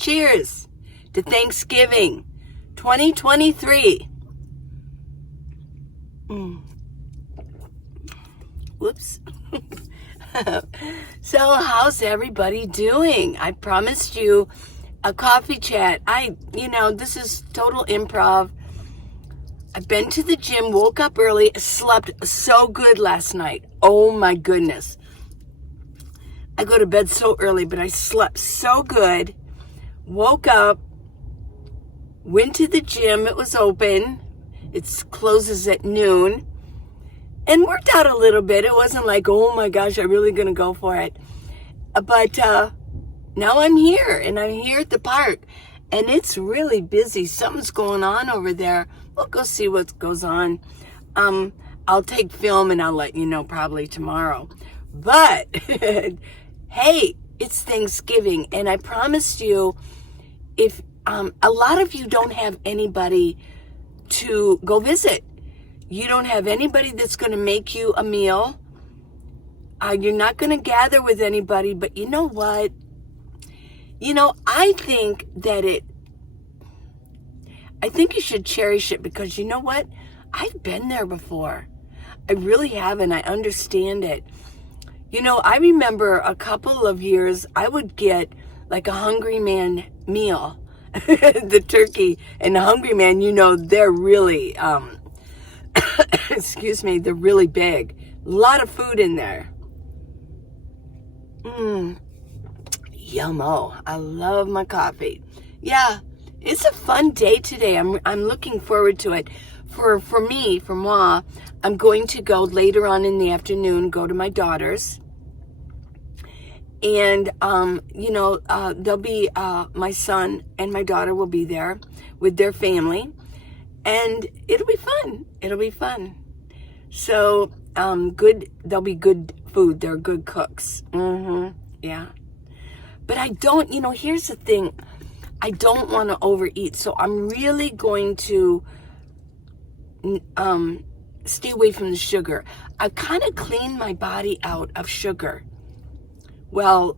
Cheers to Thanksgiving 2023. Whoops. So how's everybody doing? I promised you a coffee chat. This is total improv. I've been to the gym, woke up early, slept so good last night. Oh my goodness. I go to bed so early, but I slept so good. Woke up, went to the gym. It was open. It closes at noon. And worked out a little bit. It wasn't like, oh my gosh, I'm really going to go for it. But now I'm here, and I'm here at the park. And it's really busy. Something's going on over there. We'll go see what goes on. I'll take film, and I'll let you know probably tomorrow. But, hey, it's Thanksgiving. And I promised you, if a lot of you don't have anybody to go visit. You don't have anybody that's going to make you a meal. You're not going to gather with anybody, but you know what? I think you should cherish it, because you know what? I've been there before. I really have, and I understand it. I remember a couple of years, I would get like a Hungry Man meal. The turkey and the Hungry Man, they're really... excuse me, they're really big. A lot of food in there. Yummo. I love my coffee. Yeah, it's a fun day today. I'm looking forward to it. For moi, I'm going to go later on in the afternoon, go to my daughter's. And, there'll be, my son and my daughter will be there with their family. And it'll be fun. So, there'll be good food. They're good cooks. Yeah. But I don't, here's the thing. I don't want to overeat. So I'm really going to, stay away from the sugar. I kind of cleaned my body out of sugar. Well,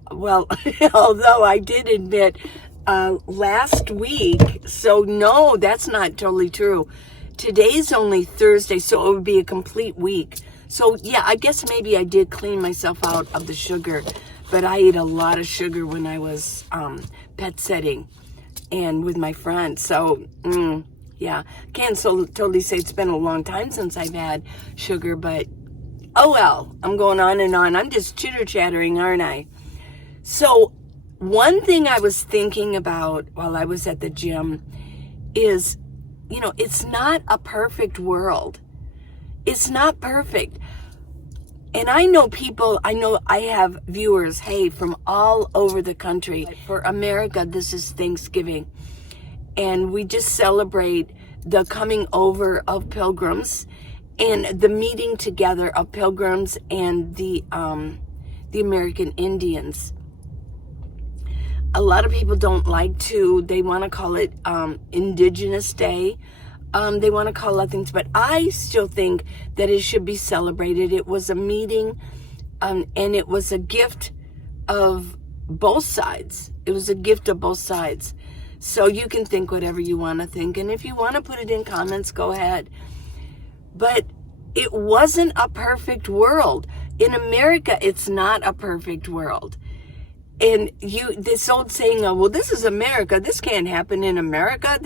although I did admit, last week, so no, that's not totally true. Today's only Thursday, so it would be a complete week. So yeah, I guess maybe I did clean myself out of the sugar, but I ate a lot of sugar when I was pet sitting and with my friends. So yeah, can't totally say it's been a long time since I've had sugar, but oh well, I'm going on and on. I'm just chitter-chattering, aren't I? So one thing I was thinking about while I was at the gym is, it's not a perfect world. It's not perfect. And I know I have viewers, from all over the country. For America, this is Thanksgiving. And we just celebrate the coming over of pilgrims and the meeting together of pilgrims and the American Indians. A lot of people don't like they want to call it Indigenous Day. They want to call it things, but I still think that it should be celebrated. It was a meeting, and it was a gift of both sides. It was a gift of both sides. So you can think whatever you want to think, and if you want to put it in comments, go ahead. But it wasn't a perfect world. In America, it's not a perfect world. And this old saying, well, this is America. This can't happen in America.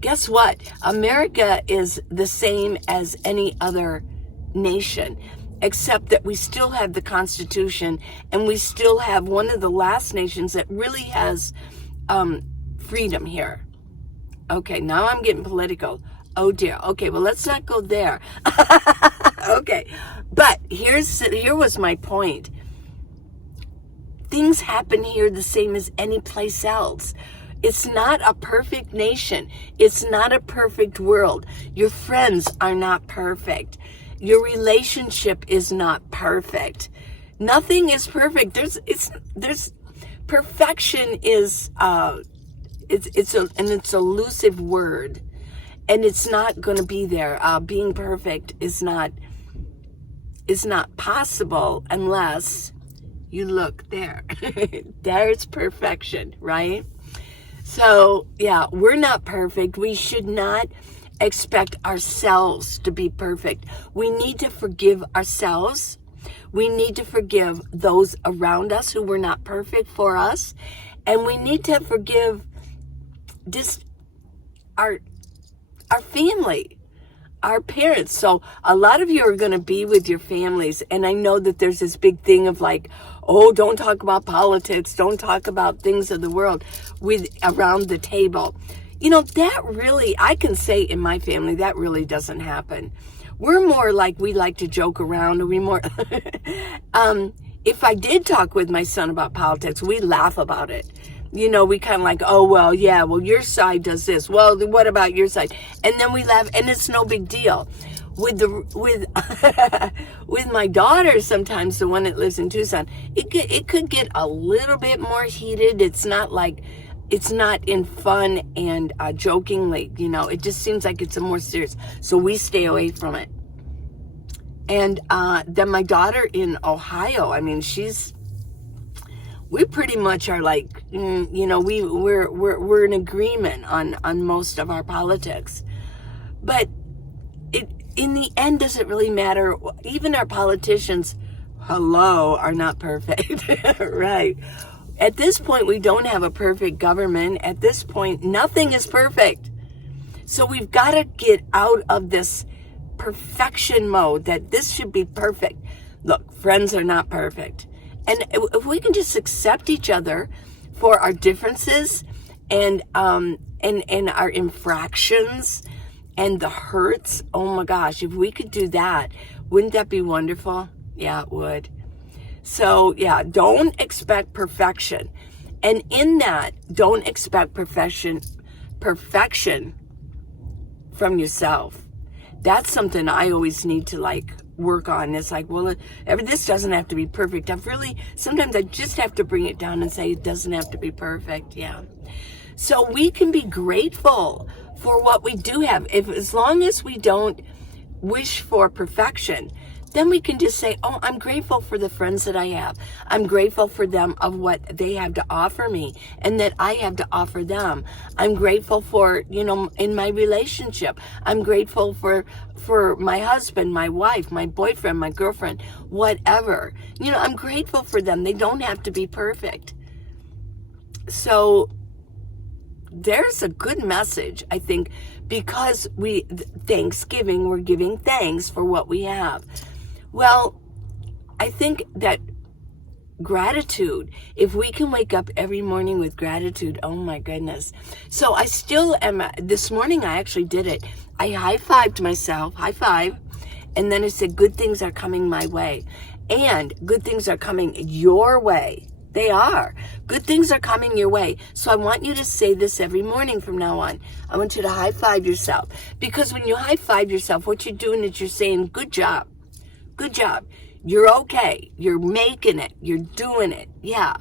Guess what? America is the same as any other nation, except that we still have the Constitution, and we still have one of the last nations that really has freedom here. Okay, now I'm getting political. Oh dear. Okay, well, let's not go there. Okay, but here was my point. Things happen here the same as any place else. It's not a perfect nation. It's not a perfect world. Your friends are not perfect. Your relationship is not perfect. Nothing is perfect. There's perfection is it's an elusive word, and it's not going to be there. Being perfect is not possible unless you look there. There's perfection, right? So, yeah, we're not perfect. We should not expect ourselves to be perfect. We need to forgive ourselves. We need to forgive those around us who were not perfect for us. And we need to forgive just our family, our parents. So a lot of you are going to be with your families. And I know that there's this big thing of like, oh, don't talk about politics. Don't talk about things of the world around the table. You know, that really, I can say in my family, that really doesn't happen. We're more like, we like to joke around, and we more, if I did talk with my son about politics, we laugh about it. You know, we kind of like, oh, well, yeah, well, your side does this. Well, what about your side? And then we laugh, and it's no big deal. With with my daughter, sometimes the one that lives in Tucson, it could get a little bit more heated. It's not in fun and jokingly, you know, it just seems like it's a more serious. So we stay away from it. And then my daughter in Ohio, I mean, we pretty much are like, you know, we're in agreement on most of our politics. But in the end, does it really matter? Even our politicians, are not perfect, right? At this point, we don't have a perfect government. At this point, nothing is perfect. So we've got to get out of this perfection mode that this should be perfect. Look, friends are not perfect. And if we can just accept each other for our differences and our infractions and the hurts, oh my gosh, if we could do that, wouldn't that be wonderful? Yeah, it would. So, yeah, don't expect perfection. And in that, don't expect perfection from yourself. That's something I always need to like work on. It's like, well, this doesn't have to be perfect. Sometimes I just have to bring it down and say it doesn't have to be perfect. Yeah. So we can be grateful for what we do have. As long as we don't wish for perfection, then we can just say, oh, I'm grateful for the friends that I have. I'm grateful for them of what they have to offer me and that I have to offer them. I'm grateful for, you know, in my relationship. I'm grateful for my husband, my wife, my boyfriend, my girlfriend, whatever. You know, I'm grateful for them. They don't have to be perfect. So there's a good message, I think, because Thanksgiving, we're giving thanks for what we have. Well, I think that gratitude, if we can wake up every morning with gratitude, oh my goodness. So I still am, this morning I actually did it. I high-fived myself, high five, and then I said, good things are coming my way. And good things are coming your way. They are. Good things are coming your way. So I want you to say this every morning from now on. I want you to high-five yourself. Because when you high-five yourself, what you're doing is you're saying, good job. Good job. You're okay. You're making it. You're doing it. Yeah.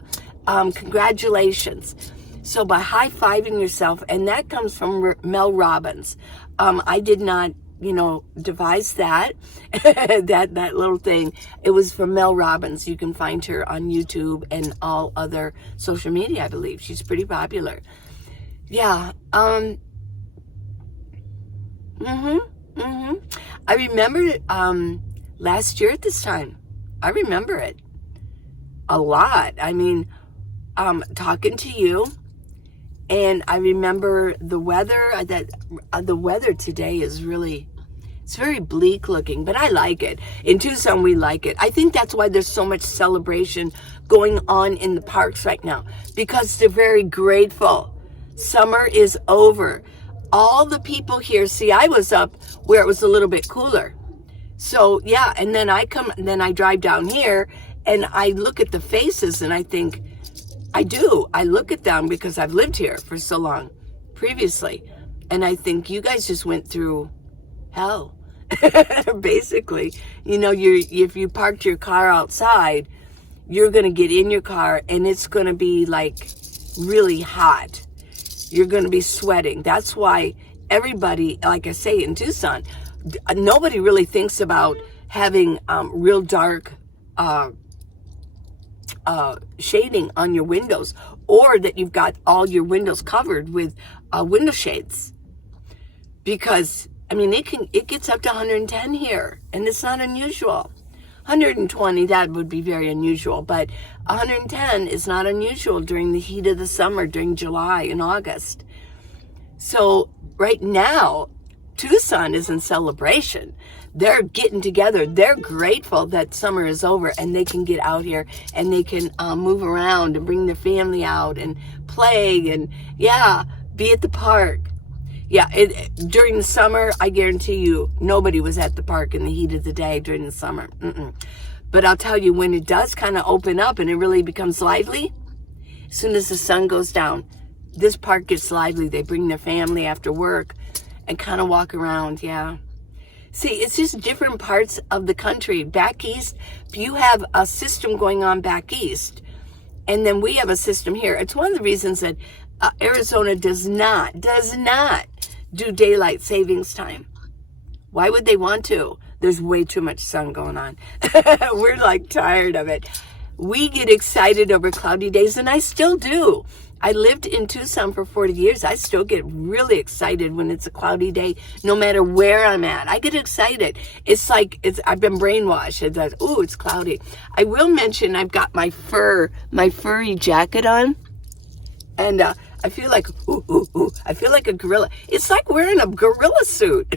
Congratulations. So by high-fiving yourself, and that comes from Mel Robbins. I did not, you know, devise that, that little thing. It was from Mel Robbins. You can find her on YouTube and all other social media, I believe. She's pretty popular. Yeah. I remember, last year at this time, I remember it a lot. I mean, talking to you, and I remember the weather. The weather today is it's very bleak looking, but I like it. In Tucson, we like it. I think that's why there's so much celebration going on in the parks right now, because they're very grateful. Summer is over. All the people here, see, I was up where it was a little bit cooler. So, yeah, and then I drive down here, and I look at the faces, and I think, I look at them because I've lived here for so long previously, and I think you guys just went through hell, basically. You know, if you parked your car outside, you're going to get in your car, and it's going to be, like, really hot. You're going to be sweating. That's why everybody, like I say, in Tucson, nobody really thinks about having real dark shading on your windows or that you've got all your windows covered with window shades. Because, I mean, it gets up to 110 here, and it's not unusual. 120, that would be very unusual, but 110 is not unusual during the heat of the summer, during July and August. So right now, Tucson is in celebration. They're getting together. They're grateful that summer is over and they can get out here and they can move around and bring their family out and play and, yeah, be at the park. Yeah, during the summer, I guarantee you, nobody was at the park in the heat of the day during the summer. But I'll tell you, when it does kind of open up and it really becomes lively, as soon as the sun goes down, this park gets lively. They bring their family after work and kind of walk around, yeah. See, it's just different parts of the country. Back east, you have a system going on back east, and then we have a system here. It's one of the reasons that Arizona does not do daylight savings time. Why would they want to? There's way too much sun going on. We're like tired of it. We get excited over cloudy days, and I still do. I lived in Tucson for 40 years. I still get really excited when it's a cloudy day, no matter where I'm at. I get excited. It's like I've been brainwashed. It's like, ooh, it's cloudy. I will mention I've got my furry jacket on, and I feel like, I feel like a gorilla. It's like wearing a gorilla suit.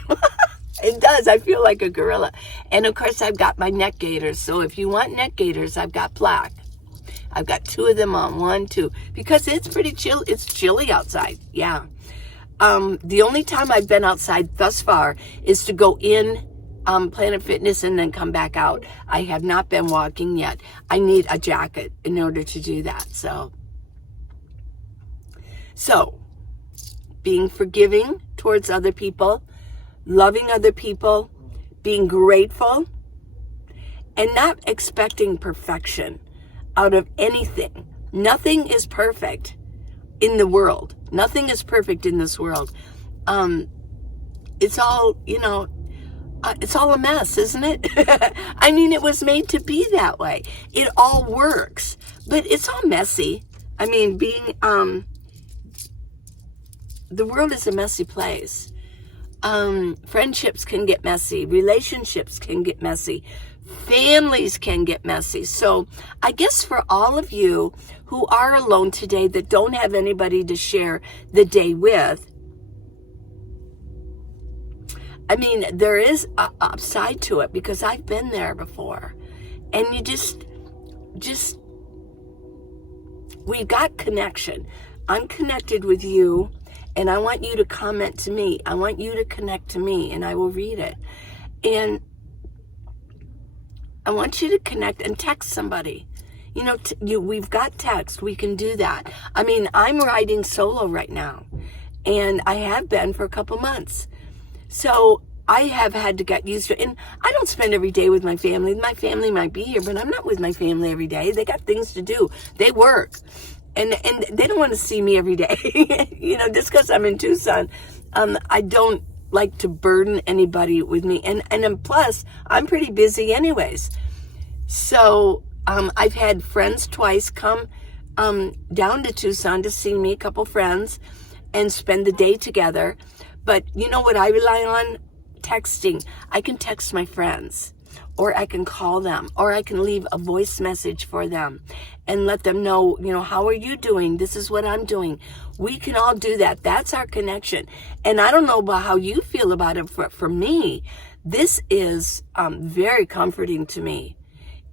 It does. I feel like a gorilla. And of course, I've got my neck gaiters. So if you want neck gaiters, I've got black. I've got 2 of them on, 1, 2, because it's pretty chill. It's chilly outside. Yeah. The only time I've been outside thus far is to go in Planet Fitness and then come back out. I have not been walking yet. I need a jacket in order to do that. So being forgiving towards other people, loving other people, being grateful, and not expecting perfection out of anything. Nothing is perfect in the world. Nothing is perfect in this world. It's all, it's all a mess, isn't it? I mean, it was made to be that way. It all works, but it's all messy. I mean, the world is a messy place. Friendships can get messy. Relationships can get messy. Families can get messy. So I guess for all of you who are alone today that don't have anybody to share the day with, I mean, there is an upside to it because I've been there before. And you just we got connection. I'm connected with you, and I want you to comment to me. I want you to connect to me, and I will read it. And I want you to connect and text somebody. We've got text. We can do that. I mean, I'm riding solo right now, and I have been for a couple months. So I have had to get used to it. And I don't spend every day with my family. My family might be here, but I'm not with my family every day. They got things to do. They work. And they don't want to see me every day. Just because I'm in Tucson, I don't like to burden anybody with me. And plus, I'm pretty busy anyways. So I've had friends twice come down to Tucson to see me, a couple friends, and spend the day together. But you know what I rely on? Texting. I can text my friends, or I can call them, or I can leave a voice message for them and let them know, how are you doing? This is what I'm doing. We can all do that. That's our connection. And I don't know about how you feel about it. For me, this is very comforting to me.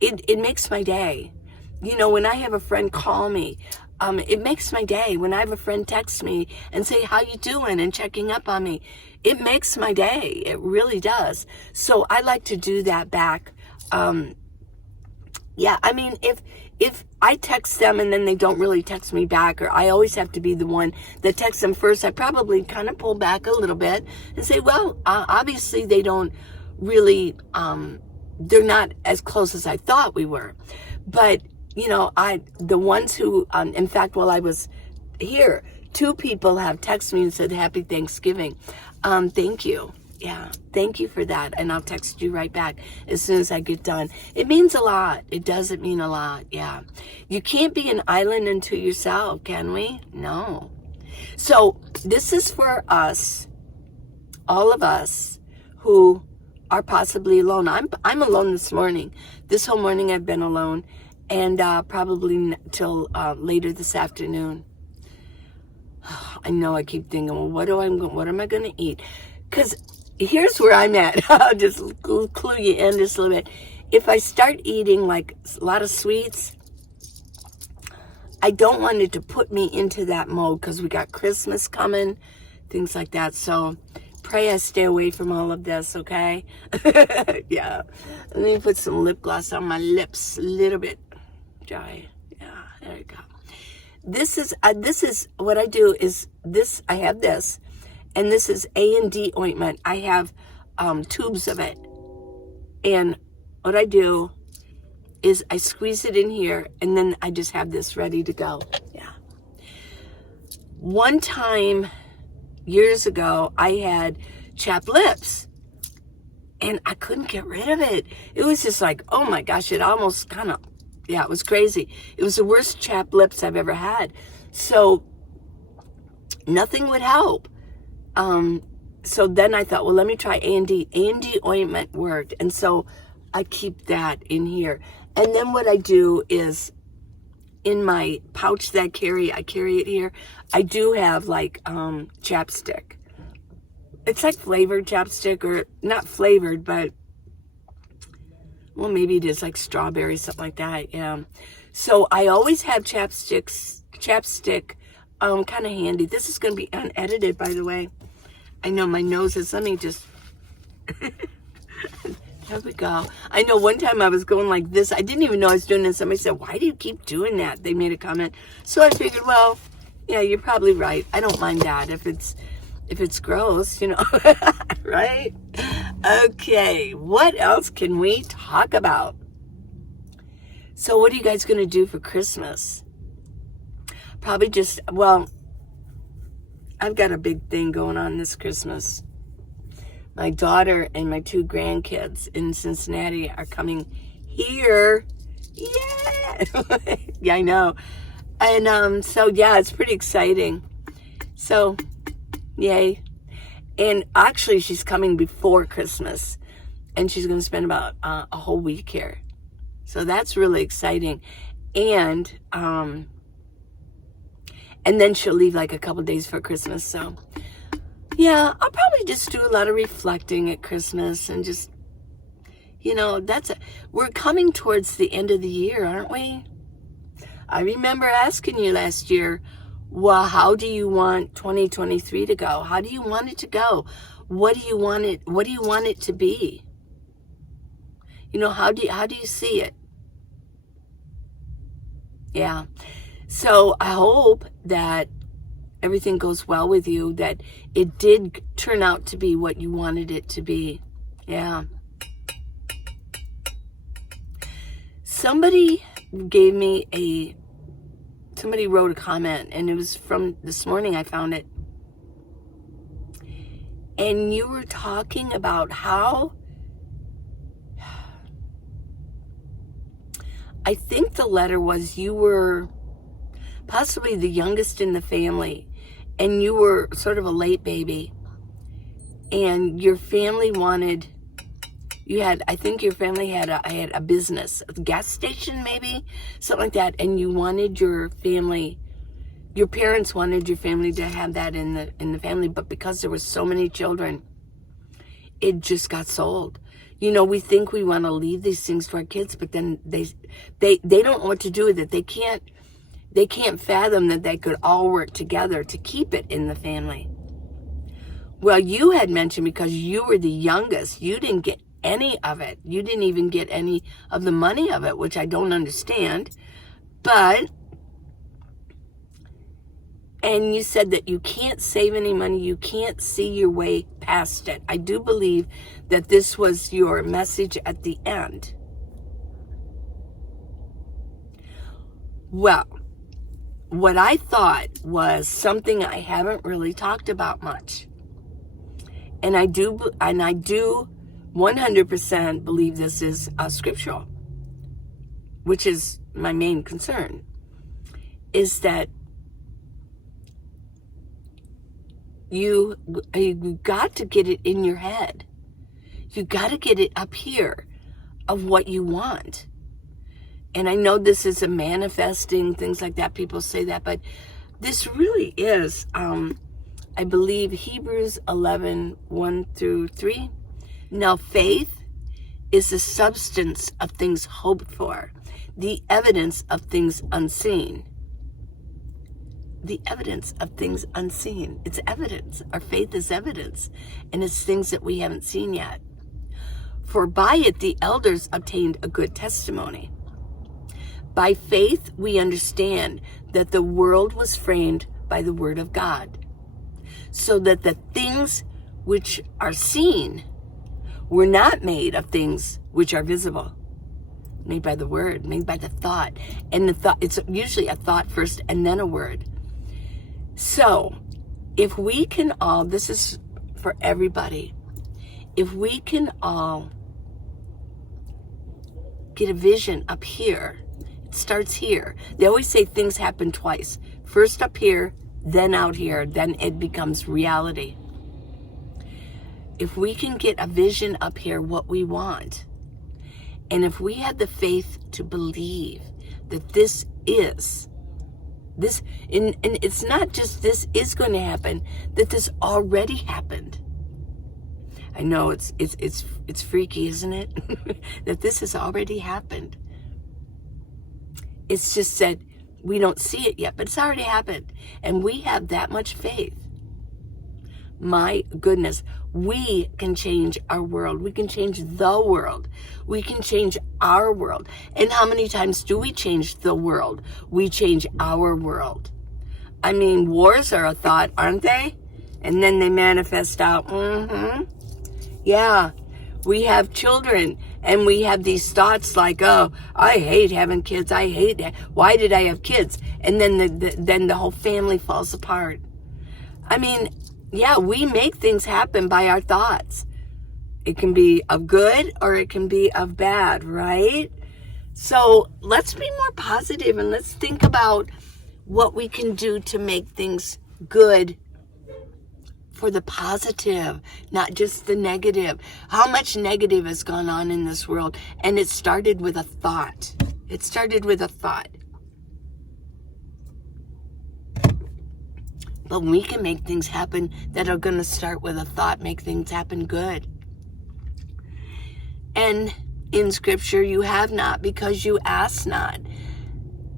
It makes my day. When I have a friend call me, it makes my day. When I have a friend text me and say, how you doing? And checking up on me, it makes my day. It really does. So I like to do that back. Yeah, I mean, if I text them and then they don't really text me back, or I always have to be the one that texts them first, I probably kind of pull back a little bit and say, well, obviously they don't really, they're not as close as I thought we were. But, the ones who, in fact, while I was here, 2 people have texted me and said, Happy Thanksgiving. Thank you. Yeah, thank you for that. And I'll text you right back as soon as I get done. It means a lot. It doesn't mean a lot. Yeah. You can't be an island unto yourself, can we? No. So this is for us, all of us who are possibly alone. I'm alone this morning. This whole morning I've been alone, and probably till later this afternoon. I know I keep thinking, well, what am I going to eat? Because here's where I'm at. I'll just clue you in just a little bit. If I start eating like a lot of sweets, I don't want it to put me into that mode because we got Christmas coming, things like that. So pray I stay away from all of this, okay? Yeah. Let me put some lip gloss on my lips, a little bit dry. Yeah, there you go. This is what I do is this. I have this, and this is A&D ointment. I have tubes of it, and what I do is I squeeze it in here, and then I just have this ready to go. Yeah. One time, years ago, I had chapped lips, and I couldn't get rid of it. It was just like, oh my gosh, it almost kind of, yeah, it was crazy. It was the worst chapped lips I've ever had. So nothing would help. So then I thought, well, let me try A&D. A&D ointment worked, and so I keep that in here. And then what I do is in my pouch that I carry it here. I do have like chapstick. It's like flavored chapstick, or not flavored, but well, maybe it is like strawberry, something like that. Yeah. So I always have chapstick kind of handy. This is going to be unedited, by the way. I know my nose is, let me just, there we go. I know one time I was going like this. I didn't even know I was doing this. Somebody said, why do you keep doing that? They made a comment. So I figured, well, yeah, you're probably right. I don't mind that if it's gross, you know, right? Okay, what else can we talk about? So what are you guys going to do for Christmas? Probably just, well, I've got a big thing going on this Christmas. My daughter and my 2 grandkids in Cincinnati are coming here. Yeah. Yeah, I know. And so, yeah, it's pretty exciting. So, yay. And actually, she's coming before Christmas. And she's going to spend about a whole week here. So that's really exciting. And then she'll leave like a couple days for Christmas. So, yeah, I'll probably just do a lot of reflecting at Christmas and just, you know, we're coming towards the end of the year, aren't we? I remember asking you last year, well, how do you want 2023 to go? How do you want it to go? What do you want it to be? You know, how do you see it? Yeah. So I hope that everything goes well with you, that it did turn out to be what you wanted it to be. Yeah. Somebody wrote a comment, and it was from this morning. I found it. And you were talking about how, I think the letter was, you were possibly the youngest in the family, and you were sort of a late baby, and your family I think your family had a business, a gas station maybe, something like that, and you wanted your parents wanted your family to have that in the family, but because there were so many children, it just got sold. You know, we think we want to leave these things to our kids, but then they don't know what to do with it. They can't fathom that they could all work together to keep it in the family. Well, you had mentioned because you were the youngest, you didn't get any of it. You didn't even get any of the money of it, which I don't understand. And you said that you can't save any money. You can't see your way past it. I do believe that this was your message at the end. Well, what I thought was something I haven't really talked about much. And I do 100% believe this is scriptural, which is my main concern, is that you got to get it in your head. You got to get it up here of what you want. And I know this is a manifesting, things like that. People say that, but this really is, I believe, Hebrews 11, 1 through 3. Now, faith is the substance of things hoped for, the evidence of things unseen. The evidence of things unseen. It's evidence. Our faith is evidence, and it's things that we haven't seen yet. For by it the elders obtained a good testimony. By faith we understand that the world was framed by the word of God, so that the things which are seen were not made of things which are visible. Made by the word, made by the thought. And the thought, it's usually a thought first and then a word. So, if we can all, this is for everybody, if we can all get a vision up here, it starts here. They always say things happen twice. First up here, then out here, then it becomes reality. If we can get a vision up here, what we want, and if we have the faith to believe that this is, this, and it's not just this is going to happen, that this already happened. I know it's freaky, isn't it? That this has already happened. It's just that we don't see it yet, but it's already happened. And we have that much faith. My goodness, we can change our world. We can change the world. We can change our world. And how many times do we change the world? We change our world. I mean, wars are a thought, aren't they? And then they manifest out. Yeah, we have children and we have these thoughts like, oh, I hate having kids. I hate that. Why did I have kids? And then the whole family falls apart. I mean, yeah, we make things happen by our thoughts. It can be of good or it can be of bad, right? So let's be more positive and let's think about what we can do to make things good for the positive, not just the negative. How much negative has gone on in this world? And it started with a thought. It started with a thought. But we can make things happen that are going to start with a thought, make things happen good. And in scripture, you have not because you ask not.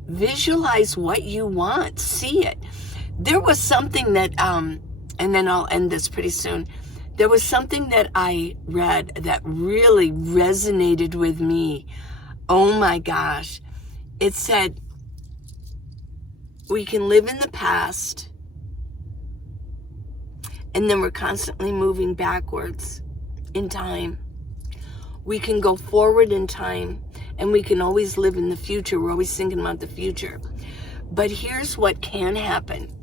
Visualize what you want. See it. There was something that, and then I'll end this pretty soon. There was something that I read that really resonated with me. Oh my gosh. It said, we can live in the past, and then we're constantly moving backwards in time. We can go forward in time, and we can always live in the future. We're always thinking about the future. But here's what can happen.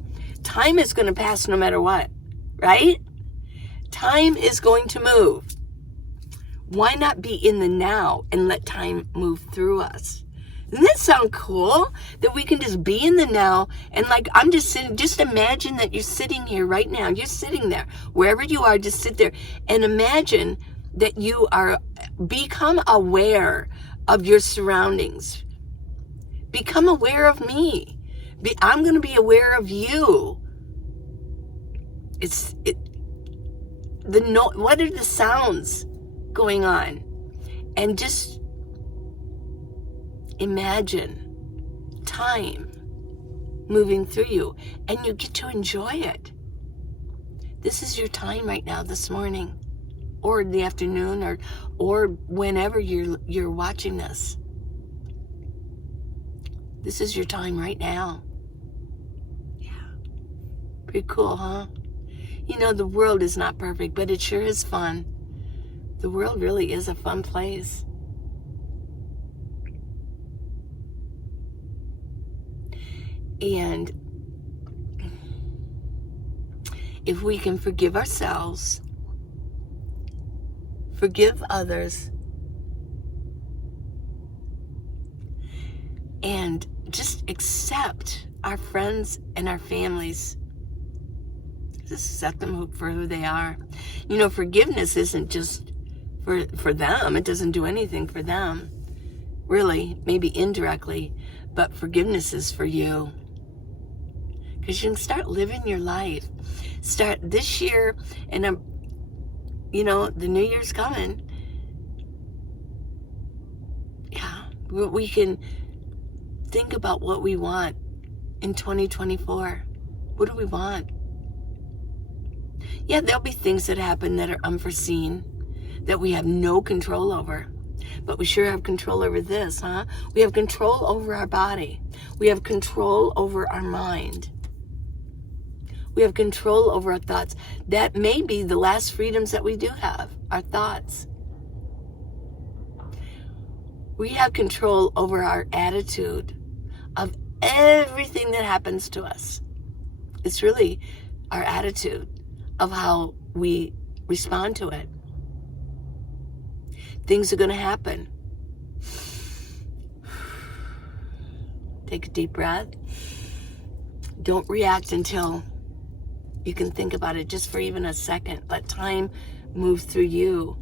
Time is going to pass no matter what, right? Time is going to move. Why not be in the now and let time move through us? Doesn't that sound cool? That we can just be in the now and like I'm just sitting, just imagine that you're sitting here right now. You're sitting there. Wherever you are, just sit there and imagine that you are, become aware of your surroundings. Become aware of me. I'm going to be aware of you. What are the sounds going on? And just imagine time moving through you, and you get to enjoy it. This is your time right now, this morning, or in the afternoon, or whenever you're watching this. This is your time right now. Yeah, pretty cool, huh? You know, the world is not perfect, but it sure is fun. The world really is a fun place. And if we can forgive ourselves Forgive others. And just accept our friends and our families. Just accept them for who they are. You know, forgiveness isn't just for them. It doesn't do anything for them. Really, maybe indirectly. But forgiveness is for you. Because you can start living your life. Start this year, and the new year's coming. Yeah, we can think about what we want in 2024. What do we want? Yeah, there'll be things that happen that are unforeseen, that we have no control over. But we sure have control over this, huh? We have control over our body. We have control over our mind. We have control over our thoughts. That may be the last freedoms that we do have, our thoughts. We have control over our attitude of everything that happens to us. It's really our attitude of how we respond to it. Things are going to happen. Take a deep breath. Don't react until you can think about it just for even a second. Let time move through you.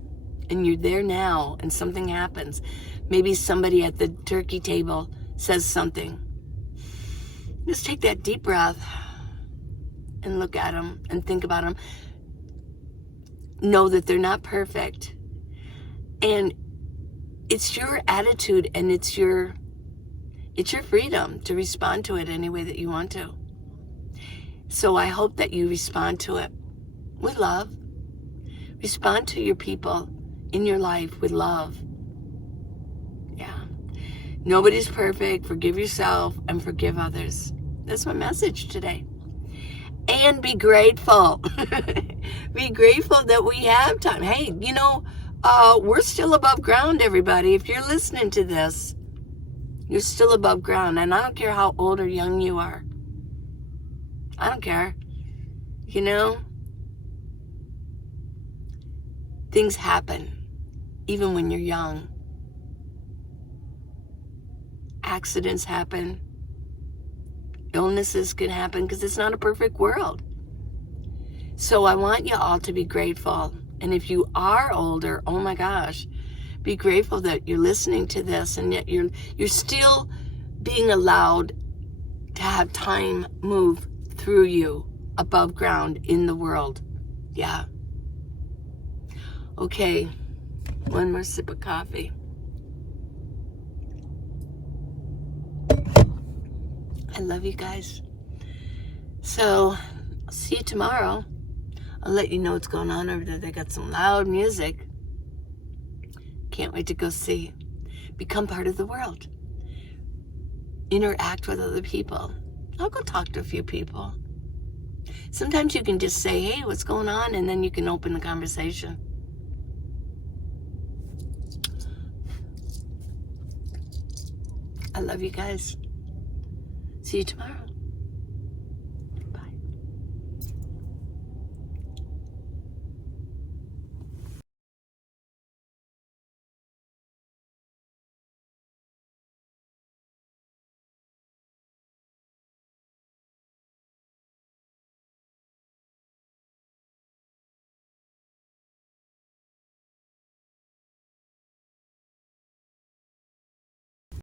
And you're there now, and something happens. Maybe somebody at the turkey table says something. Just take that deep breath and look at them and think about them. Know that they're not perfect. And it's your attitude, and it's your freedom to respond to it any way that you want to. So I hope that you respond to it with love. Respond to your people in your life with love. Yeah. Nobody's perfect. Forgive yourself and forgive others. That's my message today. And be grateful. Be grateful that we have time. Hey, we're still above ground, everybody. If you're listening to this, you're still above ground. And I don't care how old or young you are. I don't care. Things happen, even when you're young. Accidents happen. Illnesses can happen because it's not a perfect world. So I want you all to be grateful. And if you are older, oh my gosh, be grateful that you're listening to this, and yet you're still being allowed to have time move through you above ground in the world. Yeah. Okay, one more sip of coffee. I love you guys. So, I'll see you tomorrow. I'll let you know what's going on over there. They got some loud music. Can't wait to go see. Become part of the world. Interact with other people. I'll go talk to a few people. Sometimes you can just say, hey, what's going on? And then you can open the conversation. I love you guys. See you tomorrow.